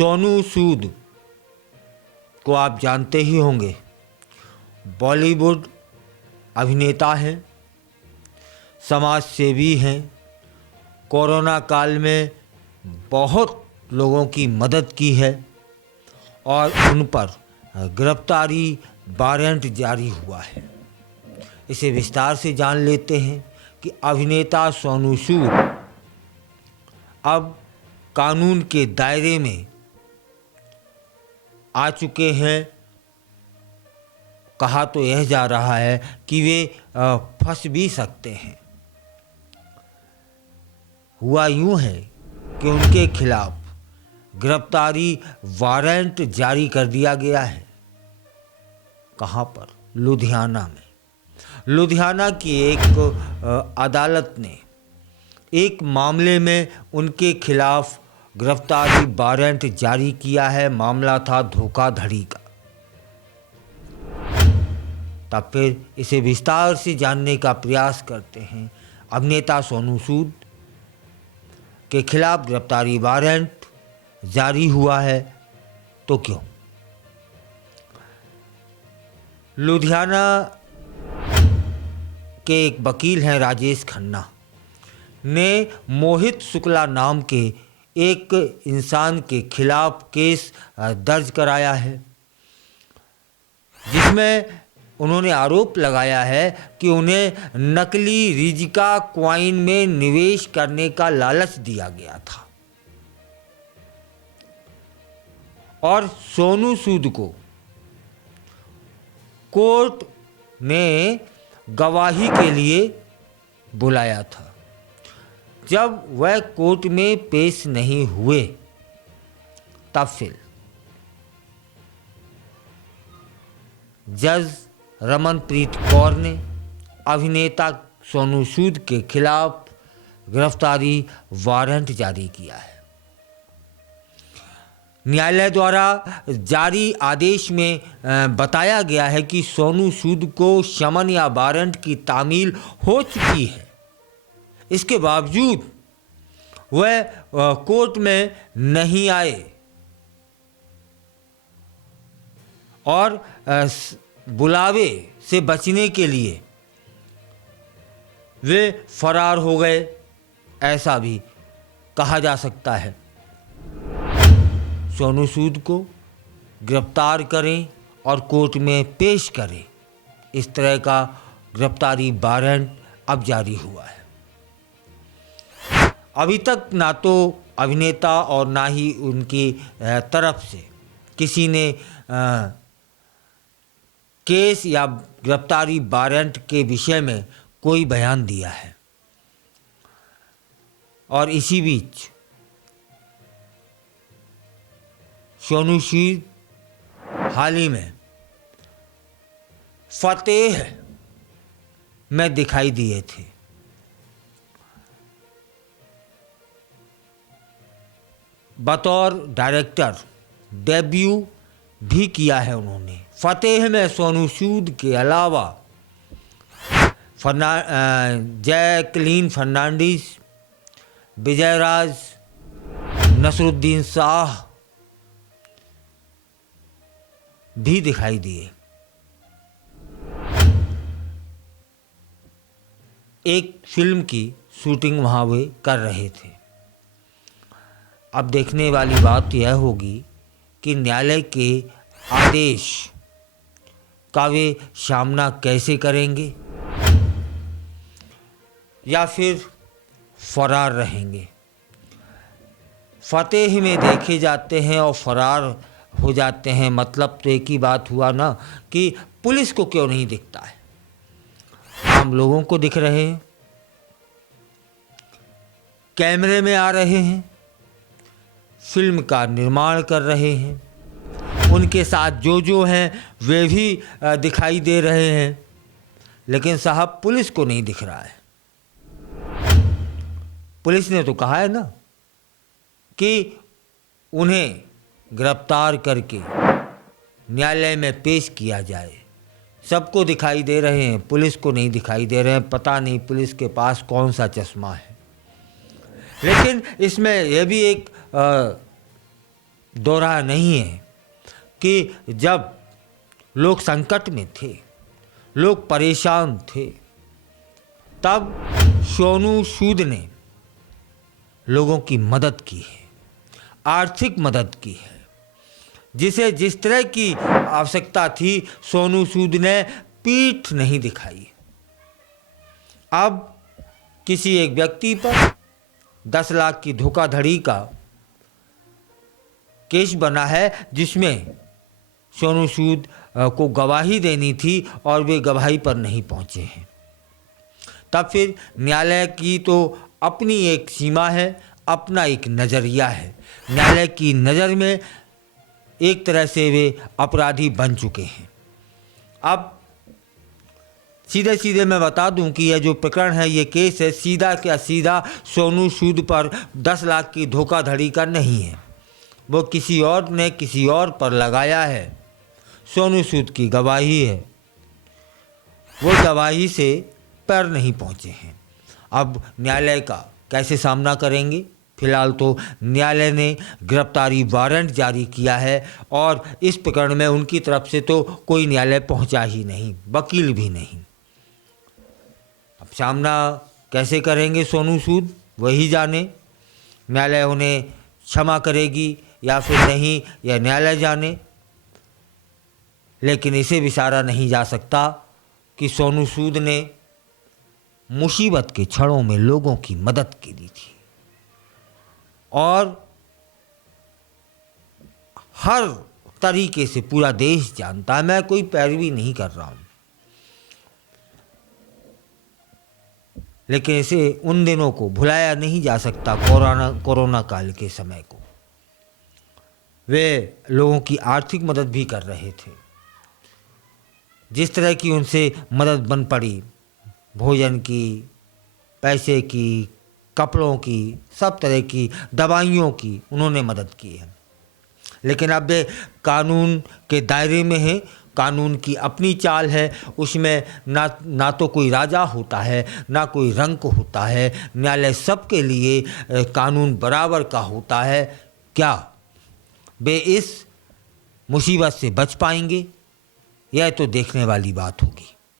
सोनू सूद को आप जानते ही होंगे। बॉलीवुड अभिनेता हैं, समाज सेवी हैं। कोरोना काल में बहुत लोगों की मदद की है और उन पर गिरफ्तारी वारंट जारी हुआ है। इसे विस्तार से जान लेते हैं कि अभिनेता सोनू सूद अब कानून के दायरे में आ चुके हैं। कहा तो यह जा रहा है कि वे फंस भी सकते हैं। हुआ यूं है कि उनके खिलाफ गिरफ्तारी वारंट जारी कर दिया गया है। कहाँ पर? लुधियाना में। लुधियाना की एक अदालत ने एक मामले में उनके खिलाफ गिरफ्तारी वारंट जारी किया है। मामला था धोखाधड़ी का। तब फिर इसे विस्तार से जानने का प्रयास करते हैं। अभिनेता सोनू सूद के खिलाफ गिरफ्तारी वारंट जारी हुआ है तो क्यों? लुधियाना के एक वकील हैं राजेश खन्ना ने मोहित शुक्ला नाम के एक इंसान के खिलाफ केस दर्ज कराया है, जिसमें उन्होंने आरोप लगाया है कि उन्हें नकली रिजिका क्वाइन में निवेश करने का लालच दिया गया था और सोनू सूद को कोर्ट ने गवाही के लिए बुलाया था। जब वह कोर्ट में पेश नहीं हुए तब फिर जज रमनप्रीत कौर ने अभिनेता सोनू सूद के खिलाफ गिरफ्तारी वारंट जारी किया है। न्यायालय द्वारा जारी आदेश में बताया गया है कि सोनू सूद को समन या वारंट की तामील हो चुकी है। इसके बावजूद वह कोर्ट में नहीं आए और बुलावे से बचने के लिए वे फरार हो गए, ऐसा भी कहा जा सकता है। सोनू सूद को गिरफ्तार करें और कोर्ट में पेश करें, इस तरह का गिरफ्तारी वारंट अब जारी हुआ है। अभी तक ना तो अभिनेता और ना ही उनकी तरफ से किसी ने केस या गिरफ्तारी वारंट के विषय में कोई बयान दिया है। और इसी बीच सोनू सूद हाल ही में फतेह में दिखाई दिए थे। बतौर डायरेक्टर डेब्यू भी किया है उन्होंने। फतेह में सोनू सूद के अलावा जैकलीन फर्नांडिस, विजयराज, नसरुद्दीन शाह भी दिखाई दिए। एक फिल्म की शूटिंग वहाँ वे कर रहे थे। अब देखने वाली बात यह होगी कि न्यायालय के आदेश का वे सामना कैसे करेंगे या फिर फरार रहेंगे। फतेह में देखे जाते हैं और फरार हो जाते हैं, मतलब तो एक ही बात हुआ ना कि पुलिस को क्यों नहीं दिखता है, आम लोगों को दिख रहे हैं, कैमरे में आ रहे हैं, फिल्म का निर्माण कर रहे हैं, उनके साथ जो हैं वे भी दिखाई दे रहे हैं, लेकिन साहब पुलिस को नहीं दिख रहा है। पुलिस ने तो कहा है ना कि उन्हें गिरफ्तार करके न्यायालय में पेश किया जाए। सबको दिखाई दे रहे हैं, पुलिस को नहीं दिखाई दे रहे हैं। पता नहीं पुलिस के पास कौन सा चश्मा है। लेकिन इसमें यह भी एक दोहराया नहीं है कि जब लोग संकट में थे, लोग परेशान थे, तब सोनू सूद ने लोगों की मदद की है, आर्थिक मदद की है। जिसे जिस तरह की आवश्यकता थी, सोनू सूद ने पीठ नहीं दिखाई। अब किसी एक व्यक्ति पर 10 लाख की धोखाधड़ी का केस बना है, जिसमें सोनू सूद को गवाही देनी थी और वे गवाही पर नहीं पहुंचे हैं। तब फिर न्यायालय की तो अपनी एक सीमा है, अपना एक नज़रिया है। न्यायालय की नज़र में एक तरह से वे अपराधी बन चुके हैं। अब सीधे सीधे मैं बता दूं कि यह जो प्रकरण है, ये केस है, सीधा क्या सीधा सोनू सूद पर 10 लाख की धोखाधड़ी का नहीं है। वो किसी और ने किसी और पर लगाया है। सोनू सूद की गवाही है, वो गवाही से पैर नहीं पहुंचे हैं। अब न्यायालय का कैसे सामना करेंगे? फिलहाल तो न्यायालय ने गिरफ्तारी वारंट जारी किया है और इस प्रकरण में उनकी तरफ से तो कोई न्यायालय पहुंचा ही नहीं, वकील भी नहीं। अब सामना कैसे करेंगे सोनू सूद, वही जाने। न्यायालय उन्हें क्षमा करेगी या फिर नहीं, यह न्यायालय जाने। लेकिन इसे विचारा नहीं जा सकता कि सोनू सूद ने मुसीबत के क्षणों में लोगों की मदद की दी थी और हर तरीके से पूरा देश जानता है। मैं कोई पैरवी नहीं कर रहा हूं, लेकिन इसे उन दिनों को भुलाया नहीं जा सकता, कोरोना काल के समय को। वे लोगों की आर्थिक मदद भी कर रहे थे। जिस तरह की उनसे मदद बन पड़ी, भोजन की, पैसे की, कपड़ों की, सब तरह की, दवाइयों की, उन्होंने मदद की है। लेकिन अब वे कानून के दायरे में हैं। कानून की अपनी चाल है, उसमें ना तो कोई राजा होता है, ना कोई रंक होता है। न्यायालय सबके लिए कानून बराबर का होता है। क्या वे इस मुसीबत से बच पाएंगे? यह तो देखने वाली बात होगी।